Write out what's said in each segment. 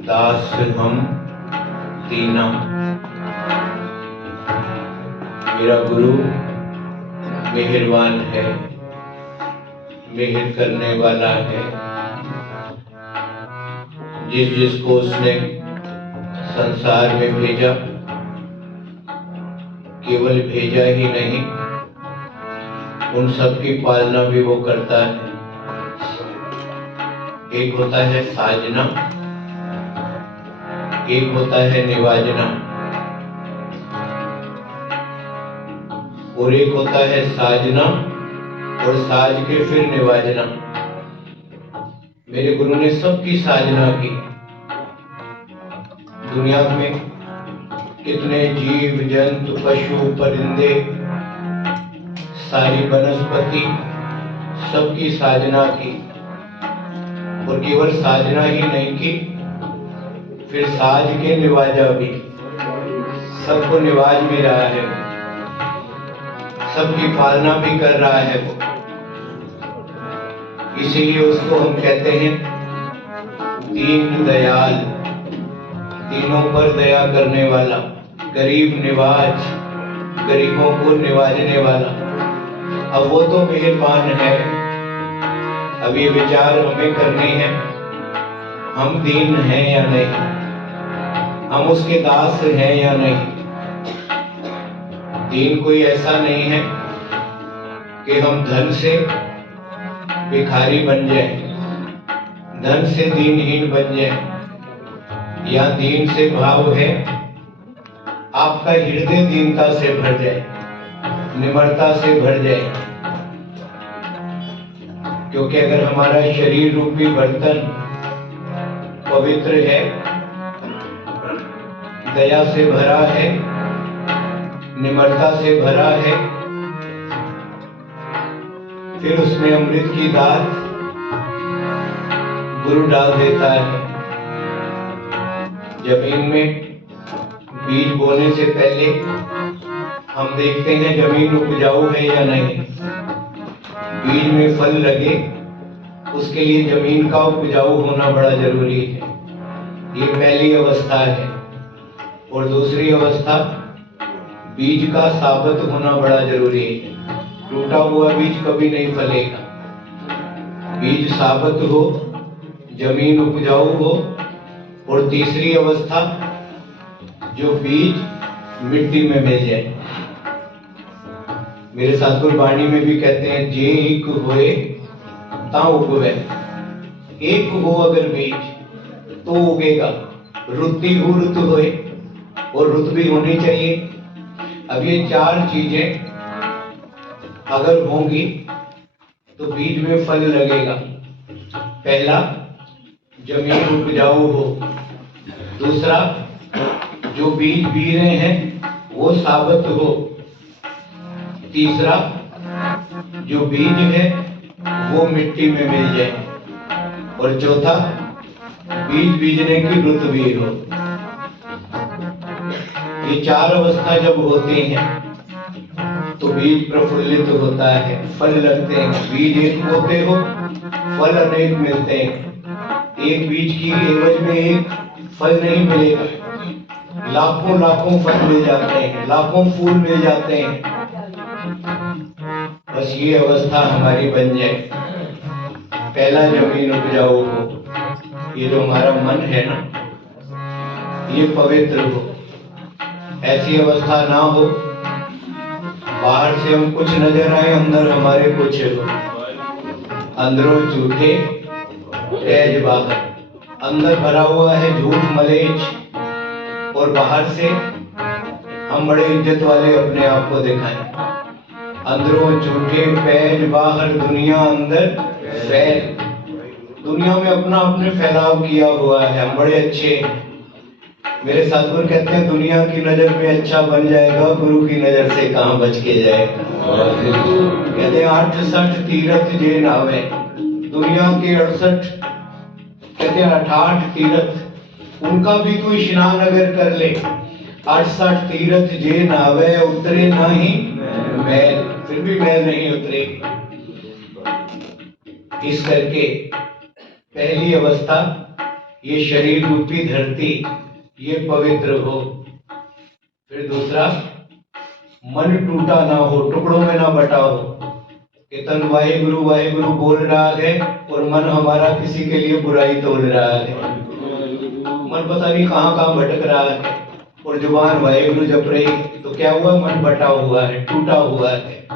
दास हम दीना। मेरा गुरु मेहरबान है, मेहर करने वाला है। जिसको उसने संसार में भेजा, केवल भेजा ही नहीं, उन सबकी पालना भी वो करता है। एक होता है साजना, एक होता है निवाजना, और एक होता है साजना और साज के फिर निवाजना। मेरे गुरु ने सबकी साजना की। दुनिया में कितने जीव जंतु पशु परिंदे, सारी वनस्पति, सबकी साजना की। और केवल साजना ही नहीं की, फिर साज के निवाजा भी। सबको निवाज भी रहा है, सबकी पालना भी कर रहा है वो। इसीलिए उसको हम कहते हैं दीन दयाल, तीनों पर दया करने वाला, गरीब निवाज, गरीबों को निवाजने वाला। अब वो तो मेहरबान है। अब ये विचार हमें करने हैं, हम दीन हैं या नहीं, हम उसके दास हैं या नहीं। दीन कोई ऐसा नहीं है कि हम धन से भिखारी बन जाए, धन से दीनहीन बन जाए। या दीन से भाव है आपका हृदय दीनता से भर जाए, निम्रता से भर जाए। क्योंकि अगर हमारा शरीर रूपी बर्तन पवित्र है, दया से भरा है, निम्रता से भरा है, फिर उसमें अमृत की दात गुरु डाल देता है। जमीन में बीज बोने से पहले हम देखते हैं जमीन उपजाऊ है या नहीं। बीज में फल लगे उसके लिए जमीन का उपजाऊ होना बड़ा जरूरी है। ये पहली अवस्था है। और दूसरी अवस्था, बीज का साबित होना बड़ा जरूरी है। टूटा हुआ बीज कभी नहीं फलेगा। बीज साबित हो, जमीन उपजाऊ हो। और तीसरी अवस्था, जो बीज मिट्टी में मिल जाए। मेरे सतगुरु वाणी में भी कहते हैं, जे एक होए ता उगवे। एक हो अगर बीज तो उगेगा। रुति हो रुत होए, और रुत भी होनी चाहिए। अब ये चार चीजें अगर होंगी तो बीज में फल लगेगा। पहला, जमीन उपजाऊ हो। दूसरा, जो बीज बी रहे हैं वो साबित हो। तीसरा, जो बीज है वो मिट्टी में मिल जाए। और चौथा, बीज बीजने की रुत भी हो। ये चार अवस्था जब होती हैं तो बीज प्रफुल्लित होता है, फल लगते हैं। बीज एक बोते हो, फल अनेक मिलते हैं। एक बीज की एवज में एक फल नहीं मिलेगा, लाखों लाखों फल मिल जाते हैं, लाखों फूल मिल जाते हैं। बस ये अवस्था हमारी बन जाए। पहला, जमीन उपजाऊ हो। ये जो हमारा मन है ना, ये पवित्र हो। ऐसी अवस्था ना हो बाहर से हम कुछ नजर आए, अंदर हमारे कुछ हो। अंदरों झूठे तेज बाहर। अंदर भरा हुआ है झूठ मलेच, और बाहर से हम बड़े इज्जत वाले अपने आप को दिखाएं। अंदरों झूठे पैज, बाहर दुनिया, अंदर फैल। दुनिया में अपना अपने फैलाव किया हुआ है, हम बड़े अच्छे। मेरे सतगुरु कहते हैं, दुनिया की नजर में अच्छा बन जाएगा, गुरु की नजर से कहां बच के जाएगा। कहते हैं 68 तीरथ जे नावे। दुनिया के 68, कहते हैं 68 तीरथ, उनका भी कोई स्नान अगर कर ले, 68 तीरथ जे नावे, उतरे नहीं मैल, फिर भी मैल नहीं उतरेगी। इस करके पहली अवस्था ये शरीर रूपी धरती ये पवित्र हो। फिर दूसरा, मन टूटा ना हो, टुकड़ों में ना बटा हो कि तन वाहिगुरु बोल रहा है और मन हमारा किसी के लिए बुराई तोल रहा है। मन पता नहीं कहाँ कहाँ भटक रहा है और जुबान वाहिगुरु जप रही, तो क्या हुआ? मन बटा हुआ है, टूटा हुआ है।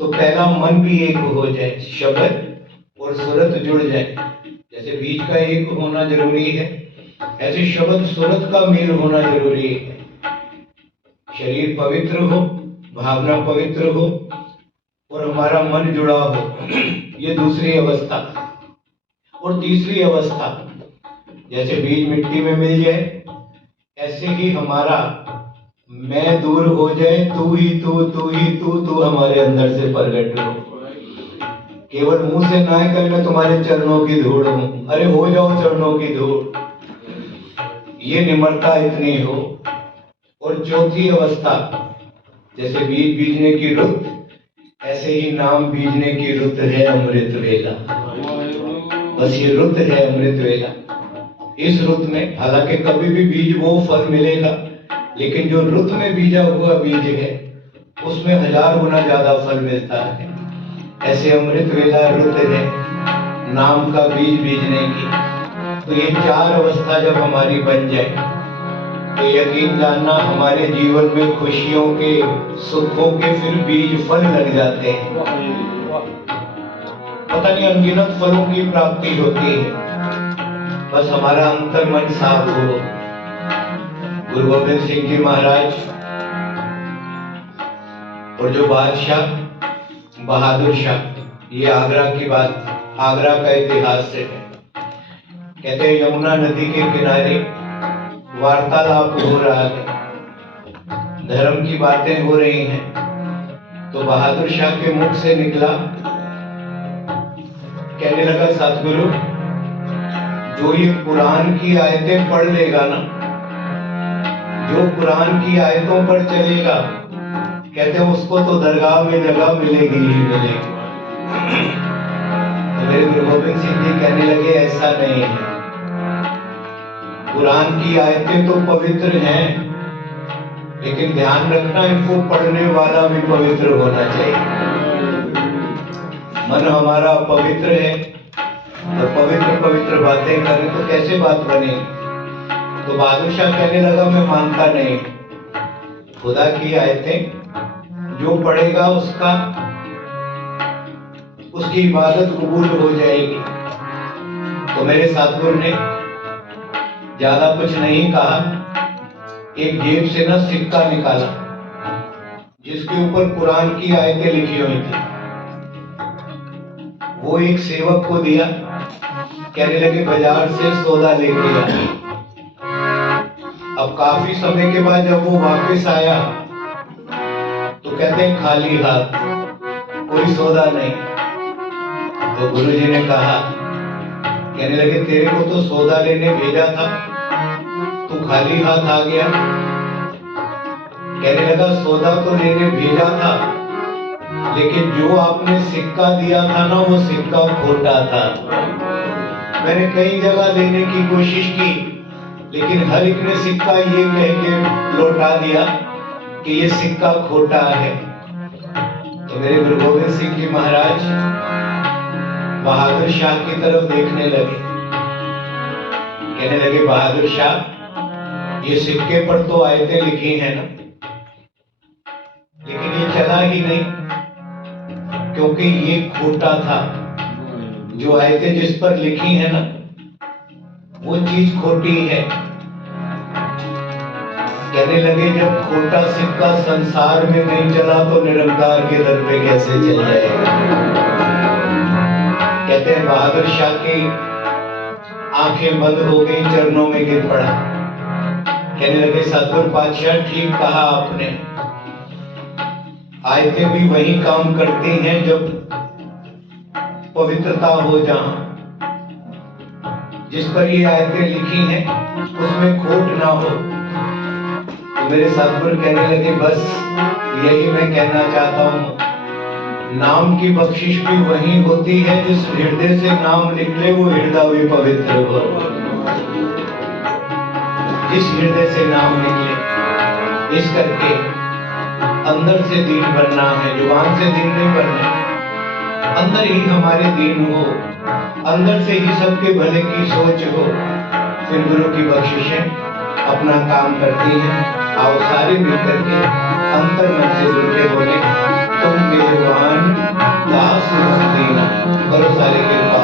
तो पहला मन भी एक हो जाए, शब्द और सूरत जुड़ जाए। जैसे बीज का एक होना जरूरी है, ऐसे शब्द सूरत का मेल होना जरूरी है। शरीर पवित्र हो, भावना पवित्र हो और हमारा मन जुड़ा हो, ये दूसरी अवस्था। और तीसरी अवस्था, जैसे बीज मिट्टी में मिल जाए, ऐसे ही हमारा मैं दूर हो जाए, तू ही तू हमारे अंदर से प्रकट हो। केवल मुंह से ना कर मैं तुम्हारे चरणों की धूड़ हूं, अरे हो जाओ चरणों की धूड़, ये निम्रता इतनी हो। और चौथी अवस्था, जैसे बीज बीजने की रुत, ऐसे ही नाम बीजने की रुत है अमृत वेला। बस ये रुत है अमृत वेला। इस रुत में हालांकि कभी भी बीज वो फल मिलेगा, लेकिन जो रुत में बीजा हुआ बीज है उसमें 1000 गुना ज्यादा फल मिलता है। ऐसे अमृत वेला रुत है नाम का बीज बीजने की। तो ये 4 अवस्था जब हमारी बन जाए तो यकीन जानना हमारे जीवन में खुशियों के, सुखों के फिर बीज फल लग जाते हैं। पता नहीं अनगिनत फलों की प्राप्ति होती है, बस हमारा अंतर मन साफ हो। गुरु गोविंद सिंह जी महाराज और जो बादशाह बहादुर शाह, ये आगरा की बात, आगरा का इतिहास से है। कहते हैं यमुना नदी के किनारे वार्तालाप हो रहा है, धर्म की बातें हो रही हैं। तो बहादुर शाह के मुख से निकला, कहने लगा सतगुरु, जो ये कुरान की आयतें पढ़ लेगा ना, जो कुरान की आयतों पर चलेगा, कहते हैं उसको तो दरगाह में जगह मिलेगी ही मिलेगी। तो मेरे गुरु गोविंद सिंह जी कहने लगे ऐसा नहीं है, कुरान की आयतें तो पवित्र हैं, लेकिन ध्यान रखना इनको पढ़ने वाला भी पवित्र होना चाहिए। मन हमारा पवित्र है तो पवित्र पवित्र बातें करें तो कैसे बात बनेगी? तो बहादुर शाह कहने लगा मैं मानता नहीं, खुदा की आयतें जो पढ़ेगा उसकी इबादत कबूल हो जाएगी। तो मेरे सतगुरु ने ज्यादा कुछ नहीं कहा, एक जेब से ना सिक्का निकाला जिसके ऊपर कुरान की आयतें लिखी हुई थी, वो एक सेवक को दिया। कहने लगे बाजार से सौदा लेके आ। अब काफी समय के बाद जब वो वापस आया तो कहते हैं खाली हाथ, कोई सौदा नहीं। तो गुरुजी ने कहा, कहने लगे तेरे को तो सौदा लेने भेजा था, तू खाली हाथ आ गया। कहने लगा सौदा तो लेने भेजा था, लेकिन जो आपने सिक्का दिया था ना, वो सिक्का खोटा था। मैंने कई जगह लेने की कोशिश की, लेकिन हर एक ने सिक्का ये कह के लौटा दिया कि ये सिक्का खोटा है। तो मेरे गुरु गोविंद सिंह जी महाराज बहादुर शाह की तरफ देखने लगे, कहने लगे बहादुर शाह, ये सिक्के पर तो आयतें लिखी हैं ना, लेकिन ये चला ही नहीं, क्योंकि ये खोटा था। जो आयतें जिस पर लिखी है ना, वो चीज खोटी है। कहने लगे जब खोटा सिक्का संसार में नहीं चला तो निरंकार के दर पे कैसे चल जाएगा? कहते हैं बहादुर शाह की आंखें बंद हो गई, चरणों में गिर पड़ा। कहने लगे सतगुरु पातशाह ठीक कहा आपने, आयतें भी वही काम करती हैं जब पवित्रता हो जहां। जिस पर ये आयतें लिखी हैं उसमें खोट ना हो। तो मेरे सतगुरु कहने लगे बस यही मैं कहना चाहता हूं, नाम की बख्शिश भी वही होती है जिस हृदय से नाम निकले वो हृदय भी पवित्र हो। जिस हृदय से नाम निकले, इस करके अंदर से दीन बनना है, जुबान से दीन नहीं बनना है। अंदर ही हमारे दीन हो, अंदर से ही सबके भले की सोच हो, फिर गुरु की बख्शिशें अपना काम करती हैं। आओ सारे मिलकर के अंतर मन से जुड़ के बोले, तुम मेहरबान दास दीना, करो सारे कृपा।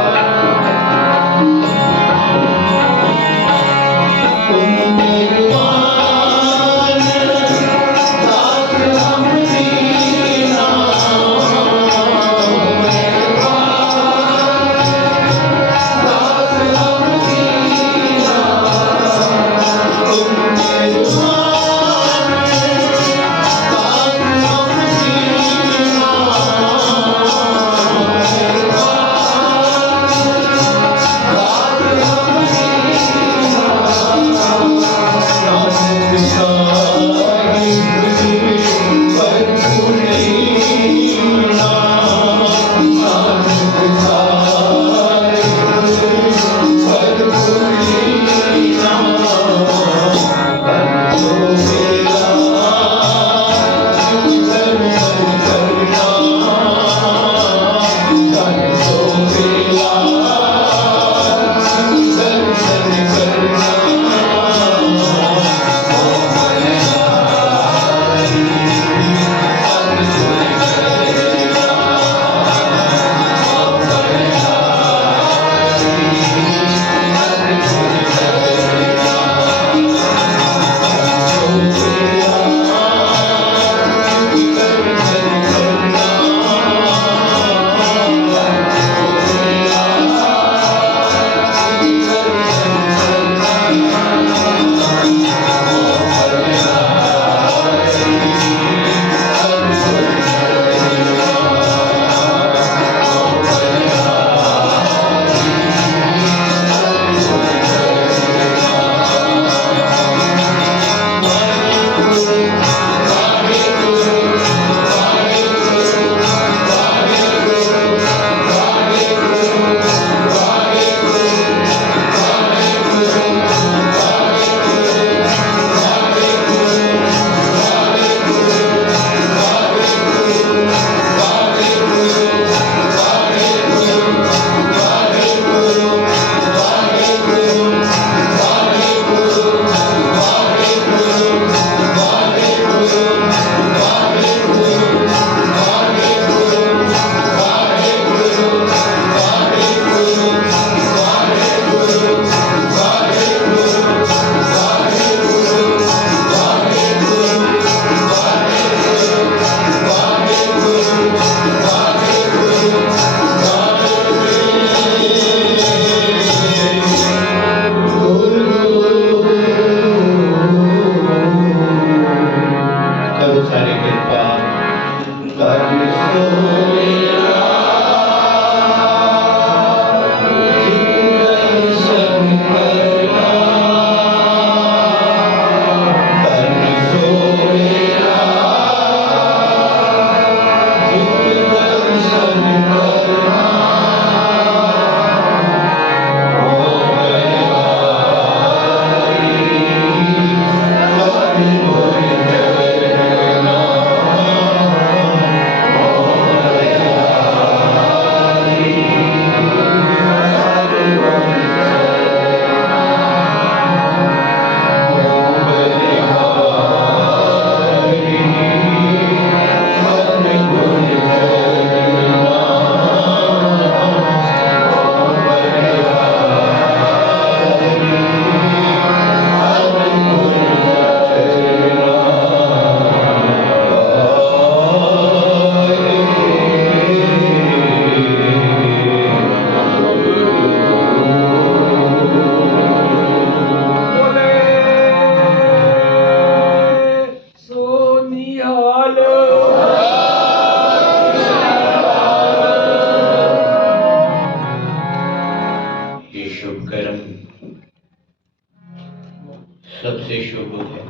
सबसे शुभ है,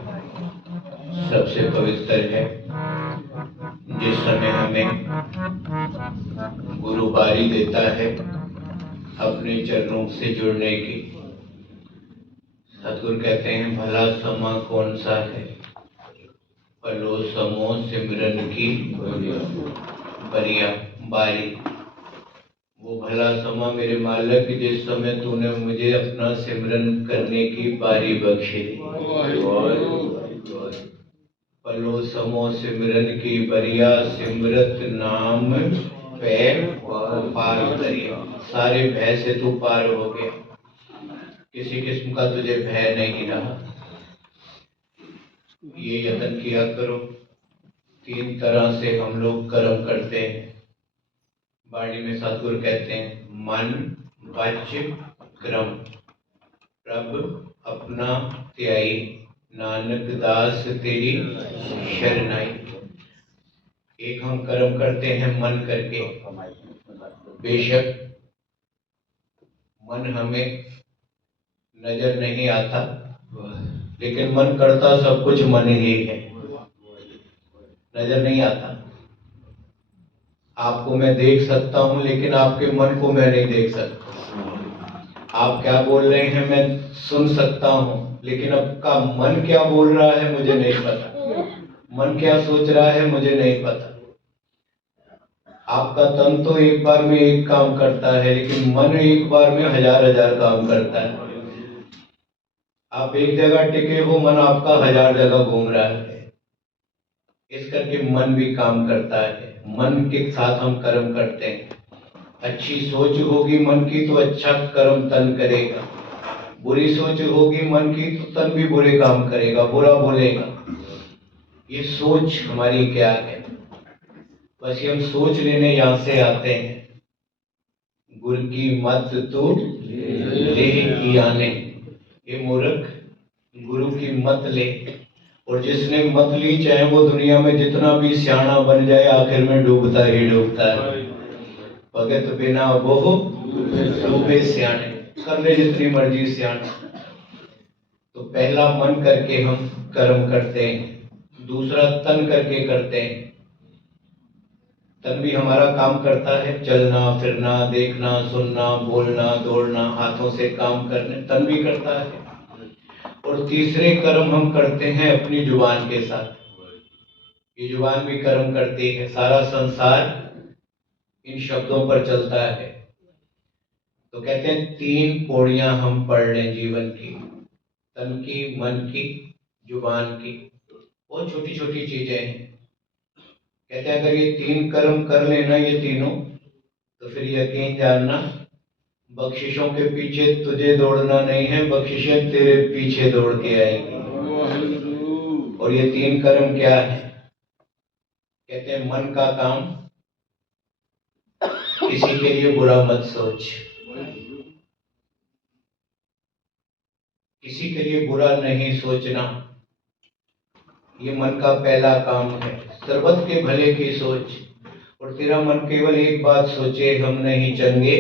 सबसे पवित्र है। जिस समय हमें गुरु बारी देता है अपने चरणों से जुड़ने की, सतगुरु कहते हैं भला समा कौन सा है, पलो समो सिमरन की बरिया बारी। वो भला समा मेरे मालिक जिस समय तूने मुझे अपना सिमरन करने की बारी बख्शी दी। पलो समो सिमरन की बरिया, सिमरत नाम पे पार उतरिया। सारे भय से तू पार हो गया, किसी किस्म का तुझे भय नहीं रहा। ये यत्न किया करो। 3 तरह से हम लोग कर्म करते हैं। बाणी में सतगुरु कहते हैं मन वच क्रम, प्रभ अपना त्याई, नानक दास तेरी शरणाई। एक हम कर्म करते हैं मन करके। बेशक मन हमें नजर नहीं आता, लेकिन मन करता सब कुछ मन ही है। नजर नहीं आता। आपको मैं देख सकता हूं, लेकिन आपके मन को मैं नहीं देख सकता। आप क्या बोल रहे हैं मैं सुन सकता हूं, लेकिन आपका मन क्या बोल रहा है मुझे नहीं पता। मन क्या सोच रहा है मुझे नहीं पता। आपका तन तो एक बार में एक काम करता है, लेकिन मन एक बार में हजार काम करता है। आप एक जगह टिके हो, मन आपका 1000 जगह घूम रहा है। इस करके मन भी काम करता है। मन के साथ हम कर्म करते हैं। अच्छी सोच होगी मन की तो अच्छा कर्म तन करेगा। बुरी सोच होगी मन की तो तन भी बुरे काम करेगा, बुरा बोलेगा। ये सोच हमारी क्या है? बस ये हम सोच लेने यहां से आते हैं। गुरु की मत तो ले ही आने। ये मूर्ख गुरु की मत ले, और जिसने मत ली चाहे वो दुनिया में जितना भी सियाना बन जाए, आखिर में डूबता ही डूबता है। भगत बिना बहु डूबे सियाने, कर ले जितनी मर्जी सियाना। तो पहला मन करके हम कर्म करते हैं, दूसरा तन करके करते हैं। तन भी हमारा काम करता है, चलना फिरना, देखना सुनना, बोलना दौड़ना, हाथों से काम करने, तन भी करता है। और तीसरे कर्म हम करते हैं अपनी जुबान के साथ। ये जुबान भी कर्म करती है। सारा संसार इन शब्दों पर चलता है। तो कहते हैं 3 पौड़ियां हम पढ़ लें जीवन की, तन की, मन की, जुबान की। बहुत छोटी छोटी चीजें हैं। कहते हैं अगर ये 3 कर्म कर लेना, ये तीनों, तो फिर यकीन जानना बख्शिशों के पीछे तुझे दौड़ना नहीं है, बख्शिशें तेरे पीछे दौड़ के आएंगी। और ये 3 कर्म क्या है? कहते हैं मन का काम, किसी के लिए बुरा मत सोच। किसी के लिए बुरा नहीं सोचना, ये मन का पहला काम है। सर्वत के भले की सोच। और तेरा मन केवल एक बात सोचे, हम नहीं चंगे,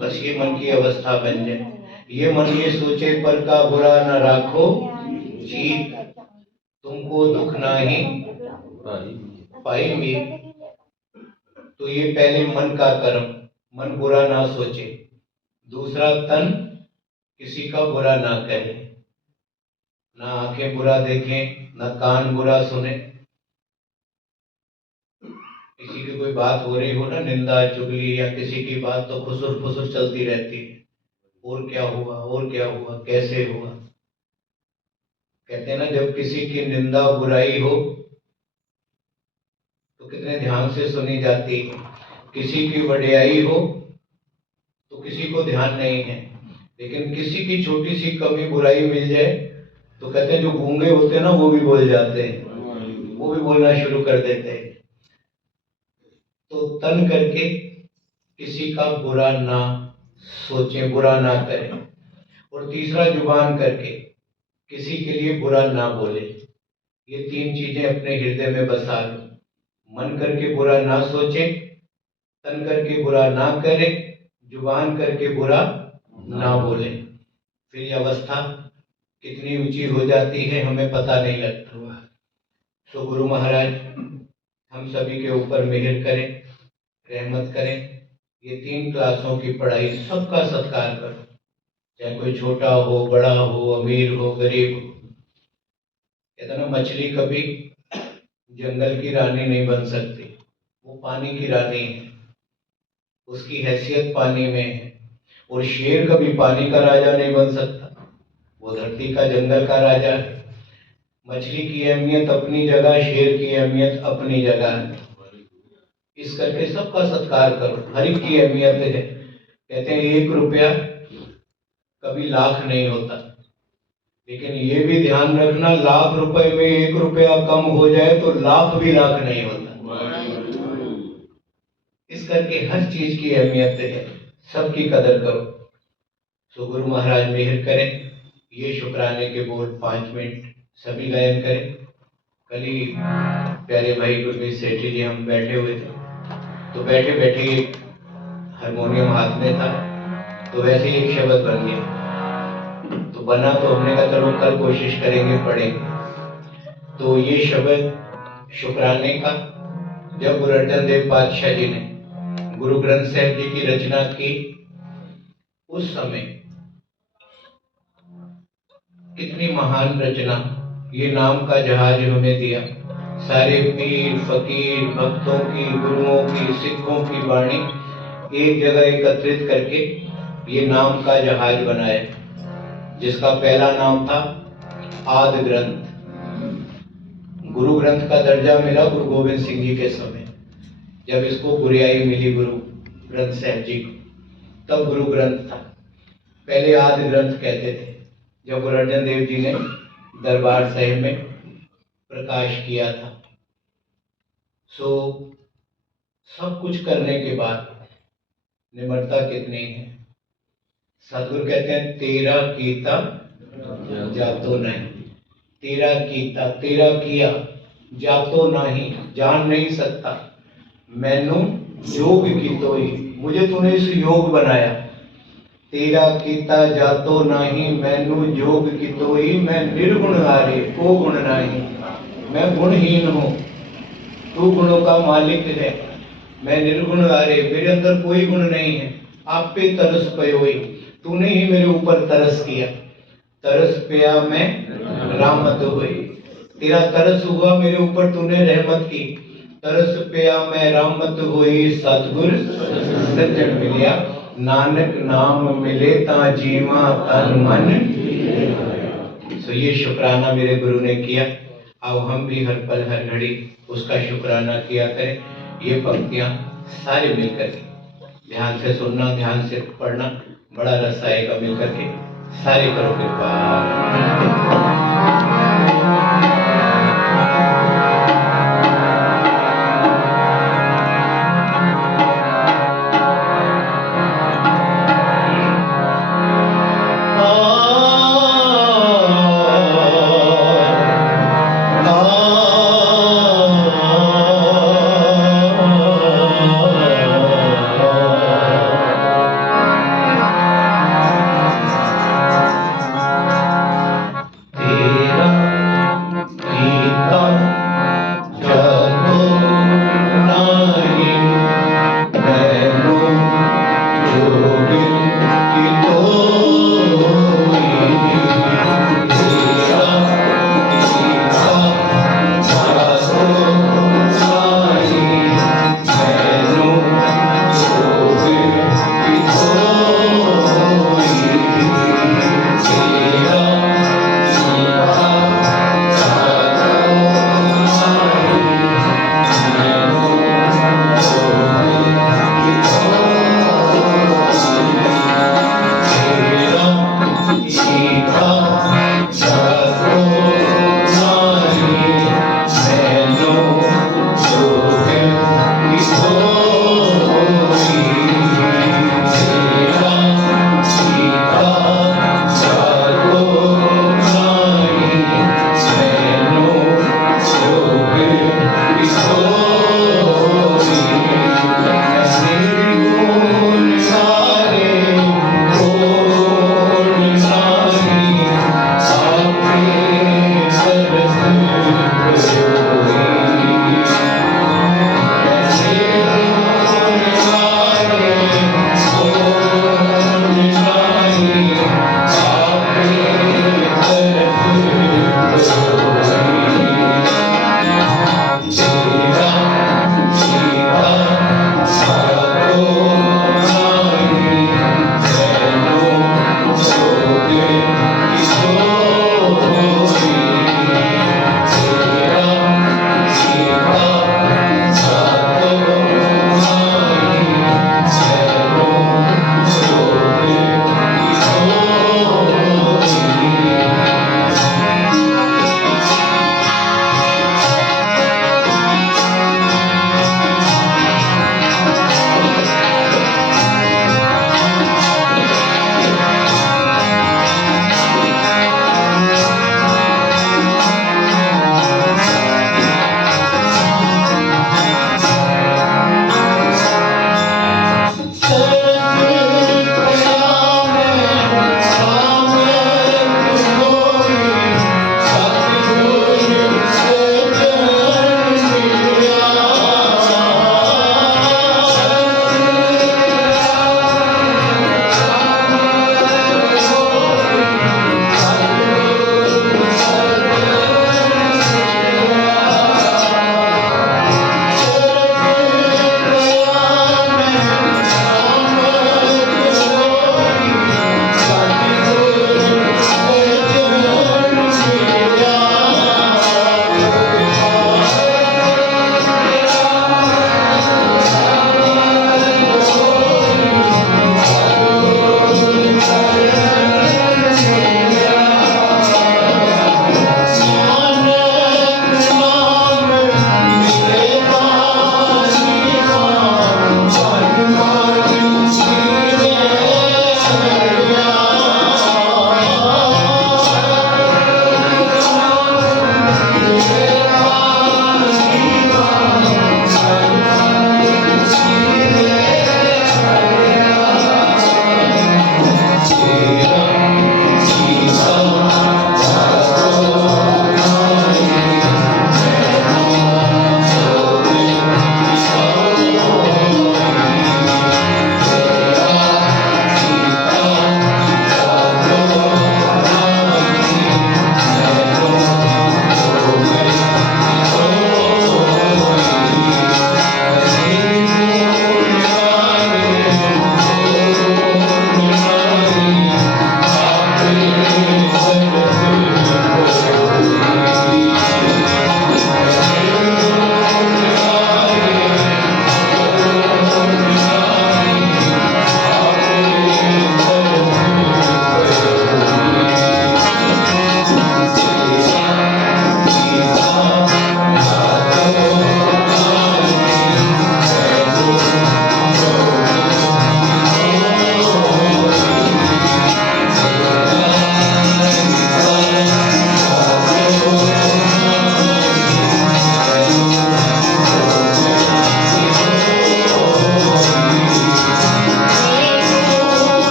बस ये मन की अवस्था बन जाए। ये मन ये सोचे पर का बुरा न राखो जीत, तुमको दुख नाही पाएंगे। तो ये पहले मन का कर्म, मन बुरा ना सोचे। दूसरा तन, किसी का बुरा ना करे, ना आंखें बुरा देखें, ना कान बुरा सुने। किसी की कोई बात हो रही हो ना, निंदा चुगली या किसी की बात, तो खुसुर फुसुर चलती रहती है। और क्या हुआ, और क्या हुआ, कैसे हुआ। कहते हैं ना जब किसी की निंदा बुराई हो तो कितने ध्यान से सुनी जाती है। किसी की वड्याई हो तो किसी को ध्यान नहीं है, लेकिन किसी की छोटी सी कमी बुराई मिल जाए तो कहते हैं जो गूंगे होते हैं ना वो भी बोल जाते हैं, वो भी बोलना शुरू कर देते हैं। तो तन करके किसी का बुरा ना सोचे, बुरा ना करें। और तीसरा जुबान करके किसी के लिए बुरा ना बोले। ये 3 चीजें अपने हृदय में बसा लो। मन करके बुरा ना सोचे, तन करके बुरा ना करे, जुबान करके बुरा ना बोले। फिर ये अवस्था कितनी ऊंची हो जाती है हमें पता नहीं लगता। सो गुरु महाराज हम सभी के ऊपर मेहर करें, रहमत करें। ये 3 क्लासों की पढ़ाई सबका सत्कार करो। चाहे कोई छोटा हो, बड़ा हो, अमीर हो, गरीब हो। कहते ना, मछली कभी जंगल की रानी नहीं बन सकती, वो पानी की रानी है, उसकी हैसियत पानी में है। और शेर कभी पानी का राजा नहीं बन सकता, वो धरती का, जंगल का राजा है। मछली की अहमियत अपनी जगह, शेर की अहमियत अपनी जगह है। इस करके सबका सत्कार करो, हर एक की अहमियत है। कहते हैं 1 रुपया कभी लाख नहीं होता, लेकिन ये भी ध्यान रखना, लाख रुपए में 1 रुपया कम हो जाए तो लाख भी लाख नहीं होता। इस करके हर चीज की अहमियत है, सबकी कदर करो। सो गुरु महाराज मेहर करें, ये शुक्राने के बोल 5 मिनट सभी गायन करें। कल ही प्यारे भाई गुरमीत सेठी जी हम बैठे हुए थे, तो बैठे बैठे एक हारमोनियम हाथ में था, तो वैसे ही एक शब्द बन गया। तो बना तो हमने कहा चलो कल कोशिश करेंगे, पढ़ेंगे। तो ये शब्द शुक्राने का, जब गुरु अर्जन देव पातशाह जी ने गुरु ग्रंथ साहिब जी की रचना की, उस समय कितनी महान रचना, ये नाम का जहाज हमें दिया। सारे पीर फकीर भक्तों की, गुरुओं की, सिखों की वाणी एक जगह एकत्रित करके ये नाम का जहाज बनाया, जिसका पहला नाम था आदि ग्रंथ। गुरु ग्रंथ का दर्जा मिला गुरु गोविंद सिंह जी के समय, जब इसको गुरियाई मिली गुरु ग्रंथ साहिब जी को, तब गुरु ग्रंथ था। पहले आदि ग्रंथ कहते थे, जब गुरु अर्जन देव जी ने दरबार साहिब में प्रकाश किया था। सो सब कुछ करने के बाद निम्रता कितनी है। सतगुरु कहते हैं तेरा कीता जातो नहीं, तेरा कीता, तेरा किया, जातो नहीं, जान नहीं सकता। मैनू योग की तो ही, मुझे तूने इस योग बनाया। तेरा कीता जातो नहीं, मैनू योग की तो ही, मैं निर्गुण हारे को गुण नहीं। मैं गुणहीन हूँ, तू गुणों का मालिक है। मैं निर्गुण हारे, मेरे अंदर कोई गुण नहीं है। आप पे तरस पयोई, तूने ही मेरे ऊपर तरस किया। तरस पिया मैं रहमत हुई, तेरा तरस हुआ मेरे ऊपर, तूने रहमत की। तरस पिया मैं रहमत हुई, सतगुर सज्जन मिलिया। नानक नाम मिले ता जीवा तन मन। सो ये शुक्राना मेरे गुरु ने किया। अब हम भी हर पल हर घड़ी उसका शुक्राना किया करें। ये पंक्तियां सारे मिलकर ध्यान से सुनना, ध्यान से पढ़ना, बड़ा रस आएगा मिलकर के। सारे करो कृपा।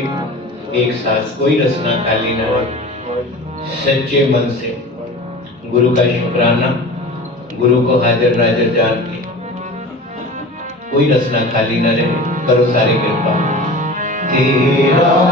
करके एक साथ कोई रसना खाली न रहे, सच्चे मन से गुरु का शुक्राना, गुरु को हाजिर नाजिर जान के कोई रसना खाली न रहे। करो सारी कृपा। तेरा